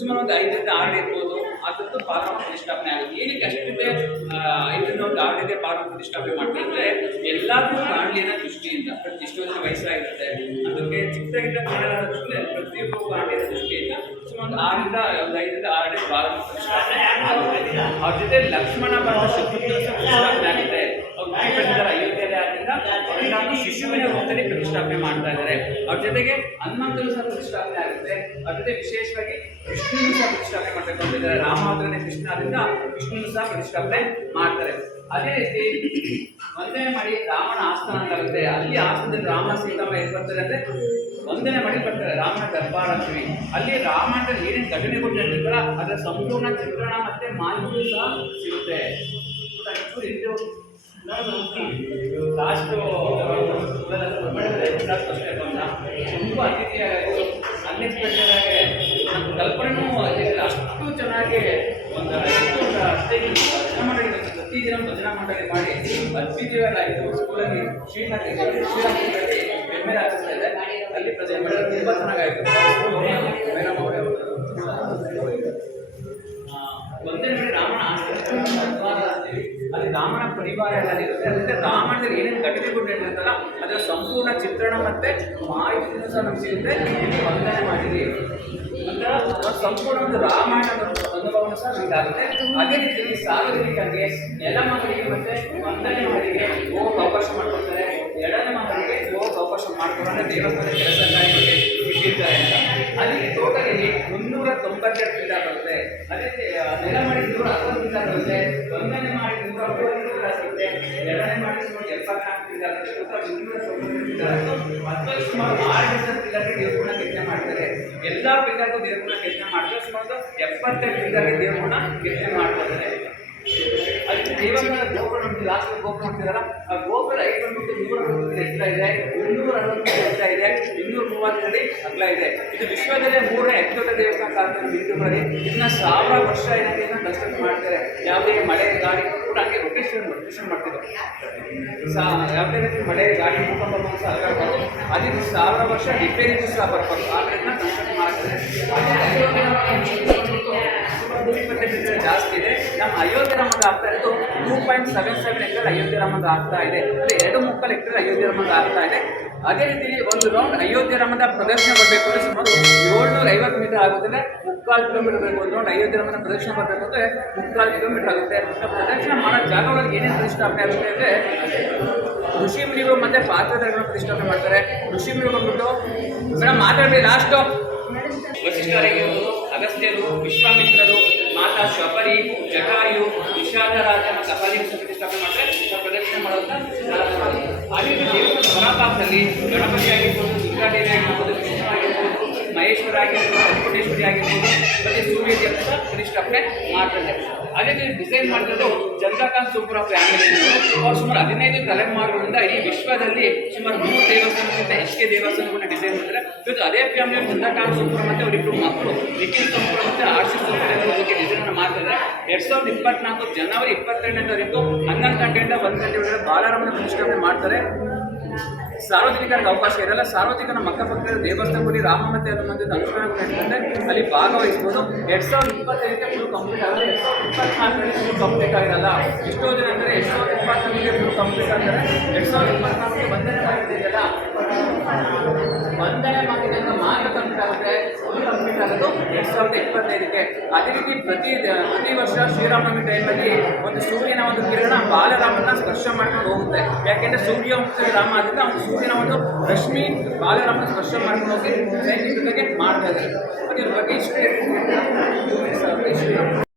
ಸುಮಾರು ಒಂದು 5 ರಿಂದ 6 ಇರ್ಬೋದು. ಅದರದ್ದು ಪಾಲನ ಪ್ರತಿಷ್ಠಾಪನೆ ಆಗುತ್ತೆ. ಏನಕ್ಕೆ ಅಷ್ಟಿದೆ 5 ರಿಂದ 6 ಪಾಲನ ಪ್ರತಿಷ್ಠಾಪನೆ ಮಾಡ್ತೀವಿ ಅಂದರೆ ಎಲ್ಲಾದ್ರೂ ಕಾಣಲಿ ಅನ್ನೋ ದೃಷ್ಟಿಯಿಂದ. ಎಷ್ಟೋ ಜನ ವಯಸ್ಸಾಗಿರುತ್ತೆ, ಅದಕ್ಕೆ ಚಿಕ್ಕದಾಗಿದ್ದ ಕಾಣಲಾದ ದೃಷ್ಟಿಯಲ್ಲಿ ಪ್ರತಿಯೊಬ್ಬರು ಕಾಣಲಿನ ದೃಷ್ಟಿಯಿಂದ ಸುಮಾರು 5 ರಿಂದ 6 ಪಾಲನ ಪ್ರತಿಷ್ಠಾಪನೆ ಆಗುತ್ತೆ. ಅವ್ರ ಜೊತೆ ಲಕ್ಷ್ಮಣ ಭರತ ಶತ್ರುಘ್ನ ಪ್ರತಿಷ್ಠಾಪನೆ ಆಗಿದೆ. ಅವ್ರು ಬೆಳೆದಿದ್ದಾರೆ ಅಯೋಧ್ಯೆಯಲ್ಲಿ. ಆದ್ದರಿಂದ ಅವರೆಲ್ಲ ಶಿಶುವಿನ ರೂಪದಲ್ಲಿ ಪ್ರತಿಷ್ಠಾಪನೆ ಮಾಡ್ತಾ ಇದ್ದಾರೆ. ಅವ್ರ ಜೊತೆಗೆ ಹನುಮಂತನು ಸಹ ಪ್ರತಿಷ್ಠಾಪನೆ ಆಗುತ್ತೆ. ಅವ್ರ ಜೊತೆ ವಿಶೇಷವಾಗಿ ವಿಷ್ಣುನು ಸಹ ಪ್ರತಿಷ್ಠಾಪನೆ ಮಾಡಬೇಕು ಅಂತಿದ್ದಾರೆ. ರಾಮ ಆದ್ರೆ ಕೃಷ್ಣ, ಅದರಿಂದ ವಿಷ್ಣುನು ಸಹ ಪ್ರತಿಷ್ಠಾಪನೆ ಮಾಡ್ತಾರೆ. ಅದೇ ರೀತಿ ವಂದನೆ ಮಾಡಿ ರಾಮನ ಆಸ್ಥಾನ ಅಂತಾಗುತ್ತೆ. ಅಲ್ಲಿ ಆಸ್ಥಾನದಲ್ಲಿ ರಾಮ ಸೀತಮ್ಮ ಏನು ಬರ್ತಾರೆ ಅಂದರೆ ವಂದನೆ ಮಾಡಿ ಬರ್ತಾರೆ. ರಾಮನ ದರ್ಬಾರ ಅಂತೀವಿ. ಅಲ್ಲಿ ರಾಮ ಅಂತ ಏನೇನು ಘಟನೆಗಳು ನಡೆದಿರ್ತಾರ ಅದರ ಸಂಪೂರ್ಣ ಚಿತ್ರಣ ಮತ್ತೆ ಮಾಹಿತಿ ಸಹ ಸಿಗುತ್ತೆ. ಲಾಸ್ಟ್ ತುಂಬ ಅತಿಥಿಯಾಗಿ ಅನ್ಎಕ್ಸ್ಪೆಕ್ಟೆಡ್ ಆಗಿ ನಮ್ಮ ಕಲ್ಪನೆನೂ ಅಷ್ಟು ಚೆನ್ನಾಗಿ ಒಂದು 15 ಪ್ರತಿ ದಿನ ಭಜನಾ ಮಂಡಳಿ ಮಾಡಿ ಅದ್ವಿತೀಯವಾಗಾಯಿತು. ಸ್ಕೂಲಲ್ಲಿ ಶ್ರೀನಗರದಲ್ಲಿ ಬೆಮ್ಮೆಲೆ ಹಾಕಿಸ್ತಾ ಇದೆ. ಅಲ್ಲಿ ಪ್ರಜೆ ಮಾಡೋದು ತುಂಬ ಚೆನ್ನಾಗಾಯಿತು. ಒಂದೇ ರಾಮನ ಆಸ್ತಿ ಅಲ್ಲಿ ರಾಮನ ಪರಿವಾರ ಎಲ್ಲ ಇರುತ್ತೆ. ಅದಕ್ಕೆ ರಾಮಾಯಣದಲ್ಲಿ ಏನೇನು ಘಟನೆಗಳು ನಡೆದಿರುತ್ತಲ್ಲ ಅದರ ಸಂಪೂರ್ಣ ಚಿತ್ರಣ ಮತ್ತೆ ಮಾಹಿತಿಯನ್ನು ಸಹ ನಮ್ಗೆ ಸಿಗುತ್ತೆ. ಇಲ್ಲಿ ವಂದನೆ ಮಾಡಿರಿ ಅಂತ ಸಂಪೂರ್ಣ ಒಂದು ರಾಮಾಯಣದ ಅನುಭವವನ್ನು ಸಹ ನಮಗಾಗುತ್ತೆ. ಅದೇ ರೀತಿ ಸಾರ್ವಜನಿಕರಿಗೆ ನೆಲಮಗಳಿಗೆ ಮತ್ತೆ ವಂದನೆ ಮಗಳಿಗೆ ಹೋಗಕ್ಕೆ ಅವಕಾಶ ಮಾಡ್ಕೊಳ್ತಾರೆ. ಎರಡನೇ ಮಗಳಿಗೆ ಹೋಗಕ್ಕೆ ಅವಕಾಶ ಮಾಡ್ಕೊಳ್ಳೋಣ ದೇವಸ್ಥಾನ ಕೆಲಸ ಇಟ್ಟಿರ್ತಾರೆ ಅಂತ. ಅದಕ್ಕೆ ಟೋಟಲ್ ಇಲ್ಲಿ 392 ಗಿಡ ಬರುತ್ತೆ. ಅದೇ ನೆಲಮಡಿ 160 ಗಿಡ ಬರುತ್ತೆ. ವಂದನೆ ಮಾಡಿ 130 ಗಿಡ ಸಿಗುತ್ತೆ. ಎರಡನೇ ಮಾಡಿ ಸುಮಾರು 74 ಗಿಡ ಬರುತ್ತೆ. 390 ಗಿಡ ಮತ್ತು ಸುಮಾರು 6 ಗಿಡಕ್ಕೆ ದೇವಗುಣ ಕೆತ್ತನೆ ಮಾಡ್ತಾರೆ. ಎಲ್ಲ ಪಿಲ್ಲರ್ಗೂ ದೇವಗುಣ ಕೆತ್ತನೆ ಮಾಡ್ತಾರೆ. ಸುಮಾರು 72 ಪಿಲ್ಲರ್ಗೆ ದೇವಗುಣ ಕೆತ್ತನೆ ಮಾಡ್ತಾರೆ. ಅಲ್ಲಿ ದೇವಸ್ಥಾನ ಗೋಪುರ ನೋಡ್ತೀವಿ. ಲಾಸ್ಟ್ ಗೋಪುರ ನೋಡ್ತಿರಲ್ಲ, ಆ ಗೋಪುರ 160 ಎತ್ತರ ಇದೆ, 260 ಎತ್ತರ ಇದೆ, 230 ಅಗಲ ಇದೆ. ಇದು ವಿಶ್ವದಲ್ಲೇ 3ನೇ ಅತಿದೊಡ್ಡ ದೇವಸ್ಥಾನ ಕಾಲದಲ್ಲಿ ಹಿಂದೂಗಳಲ್ಲಿ. ಇದನ್ನ 1000 ವರ್ಷ ಏನಾಗಿದೆ ಕನ್ಸ್ಟ್ರಕ್ಟ್ ಮಾಡ್ತಾರೆ. ಯಾವುದೇ ಮಳೆ ಗಾಳಿ ಕೂಡ ಹಂಗೆ ರೊಟೇಷನ್ ಮಾಡ್ತಿದ್ರು. ಯಾವುದೇ ರೀತಿ ಮಳೆ ಗಾಳಿ ಭೂಕಂಪ ಸಹ ಆಗಬಾರ್ದು. ಅದಕ್ಕೆ 1000 ವರ್ಷ ರಿಪೇರಿ ಸಹ ಬರ್ಬಾರ್ದು. ಆ ರೀತಿನ ಕನ್ಸ್ಟ್ರಕ್ಟ್ ಮಾಡ್ತಾರೆ. ಜಾಸ್ತಿ ಇದೆ. ನಮ್ಮ ಅಯೋಧ್ಯೆ ರಾಮದ ಆಗ್ತಾ ಇರೋದು 2.77 ಎಕರೆ ಅಯೋಧ್ಯೆ ರಾಮದ ಆಗ್ತಾ ಇದೆ. ಅಂದರೆ 2.3 ಎಕರೆ ಅಯೋಧ್ಯೆ ರಾಮದ ಆಗ್ತಾ ಇದೆ. ಅದೇ ರೀತಿ ಒಂದು ರೌಂಡ್ ಅಯೋಧ್ಯೆ ರಾಮದ ಪ್ರದರ್ಶನ ಬರಬೇಕು ಅಂದರೆ ಸುಮಾರು 750 ಮೀಟರ್ ಆಗುತ್ತೆ. 3/4 ಕಿಲೋಮೀಟರ್ ಬೇಕು. ಒಂದು ರೌಂಡ್ ಅಯೋಧ್ಯೆ ರಾಮದ ಪ್ರದರ್ಶನ ಬರಬೇಕು ಅಂದರೆ 3/4 ಕಿಲೋಮೀಟರ್ ಆಗುತ್ತೆ. ಪ್ರದರ್ಶನ ಮಾಡೋ ಜಾಗಗಳಲ್ಲಿ ಏನೇನು ಪ್ರತಿಷ್ಠಾಪನೆ ಆಗುತ್ತೆ ಅಂದರೆ ಋಷಿ ಮುನಿಗಳು ಮತ್ತು ಪಾತ್ರಧಾರಿಗಳನ್ನು ಪ್ರತಿಷ್ಠಾಪನೆ ಮಾಡ್ತಾರೆ. ಋಷಿ ಮುನಿಗಳು ಬಂದ್ಬಿಟ್ಟು ಮೇಡಮ್ ಮಾತಾಡಬೇಡಿ. ಲಾಸ್ಟು ವಸಿಷ್ಠರಾಗಿರ್ಬೋದು, ಅಗಸ್ತ್ಯರು, ವಿಶ್ವಾಮಿತ್ರರು, ಮಾತಾ ಶಬರಿ, ಜಟಾಯು, ವಿಷಾದರಾಜ ಮತ್ತು ಅಪರಿ ಪ್ರತಿಷ್ಠಾಪನೆ ಮಾಡ್ತಾರೆ. ಪ್ರದಕ್ಷಿಣೆ ಮಾಡುವಂಥ ಅದೇ ದೇವಸ್ಥಾನ ಹೊರಭಾಗದಲ್ಲಿ ಗಣಪತಿ ಆಗಿರ್ಬೋದು, ದುರ್ಗಾದೇವಿ ಆಗಿರ್ಬೋದು, ಕೃಷ್ಣ ಆಗಿರ್ಬೋದು, ಮಹೇಶ್ವರ ಆಗಿರ್ಬೋದು, ವೆಂಕಟೇಶ್ವರಿ ಆಗಿರ್ಬೋದು, ಮತ್ತು ಸೂರ್ಯ ದೇವರ ಪ್ರತಿಷ್ಠಾಪನೆ ಮಾಡ್ತಾರೆ. ಅದೇ ಡಿಸೈನ್ ಮಾಡಿರೋದು ಚಂದ್ರಕಾಂತ್ ಸೂಪರ್ ಫ್ಯಾಮಿಲಿ. ಅವ್ರು ಸುಮಾರು 15 ತಲೆಮಾರುಗಳಿಂದ ಈ ವಿಶ್ವದಲ್ಲಿ ಸುಮಾರು 3 ದೇವಸ್ಥಾನಕ್ಕಿಂತ ಹೆಚ್ಚಿಗೆ ದೇವಸ್ಥಾನಗಳನ್ನ ಡಿಸೈನ್ ಮಾಡಿದ್ರೆ. ಇವತ್ತು ಅದೇ ಫ್ಯಾಮಿಲಿಯಲ್ಲಿ ಚಂದ್ರಕಾಂತ್ ಸೂಪರ್ ಮತ್ತು ಅವರಿಬ್ಬರು ಮಕ್ಕಳು ನಿಖಿಲ್ ಸೂಪರ್ ಮತ್ತು ಆರ್ಷಿ ಸೂಪರ್ ಬಗ್ಗೆ ಡಿಸೈನ್ ಮಾಡ್ತಾರೆ. 2024 ಜನವರಿ 22ನೇ ತಾರೀಕು 11 ಗಂಟೆಯಿಂದ 1 ಗಂಟೆ ಒಳಗಡೆ ಬಾಲರಾಮನ ಪ್ರತಿಷ್ಠಾಪನೆ ಮಾಡ್ತಾರೆ. ಸಾರ್ವಜನಿಕರಿಗೆ ಅವಕಾಶ ಇರಲ್ಲ. ಸಾರ್ವಜನಿಕರ ಅಕ್ಕಪಕ್ಕದ ದೇವಸ್ಥಾನದಲ್ಲಿ ರಾಮ ಮತ್ತು ಹನುಮಂತನ ಅನುಷ್ಠಾನಗಳು ನಡೀತದೆ. ಅಲ್ಲಿ ಭಾಗವಹಿಸ್ಬೋದು. 2025ಕ್ಕೆ ಫುಲ್ ಕಂಪ್ಲೀಟ್ ಆಗುತ್ತೆ. 2024ರಲ್ಲಿ ಫುಲ್ ಕಂಪ್ಲೀಟ್ ಆಗಿರಲ್ಲ. ಎಷ್ಟೋ ಜನ ಅಂದರೆ 2024ಕ್ಕೆ ಫುಲ್ ಕಂಪ್ಲೀಟ್ ಆಗ್ತಾರೆ. 2024ಕ್ಕೆ ವಂದನೆ ಮಾಡಿದೆಯಲ್ಲ, ವಂದನೆ ಮಾಡಿದಾಗ ಮಾತ್ರ ಕಂಪ್ಲೀಟ್ ಆಗುತ್ತೆ. ಫುಲ್ ಕಂಪ್ಲೀಟ್ ಆಗೋದು 2025ಕ್ಕೆ. ಅದೇ ರೀತಿ ಪ್ರತಿ ವರ್ಷ ಶ್ರೀರಾಮನವಮಿ ಟೈಮಲ್ಲಿ ಒಂದು ಸೂರ್ಯನ ಒಂದು ಕಿರಣ ಬಾಲರಾಮನ ಸ್ಪರ್ಶ ಮಾಡ್ಕೊಂಡು ಹೋಗುತ್ತೆ. ಯಾಕೆಂದರೆ ಸೂರ್ಯವಂಶ ರಾಮ ಆದ್ದರಿಂದ ಅವನು ಸೂರ್ಯನ ಒಂದು ರಶ್ಮಿ ಬಾಲರಾಮನ ಸ್ಪರ್ಶ ಮಾಡ್ಕೊಂಡು ಹೋಗಿ ಸೈನಿಕರಿಗೆ ಮಾಡ್ತಾ ಇದ್ದಾರೆ. ಮತ್ತು ಇದ್ರ ಬಗ್ಗೆ ಇಷ್ಟೇ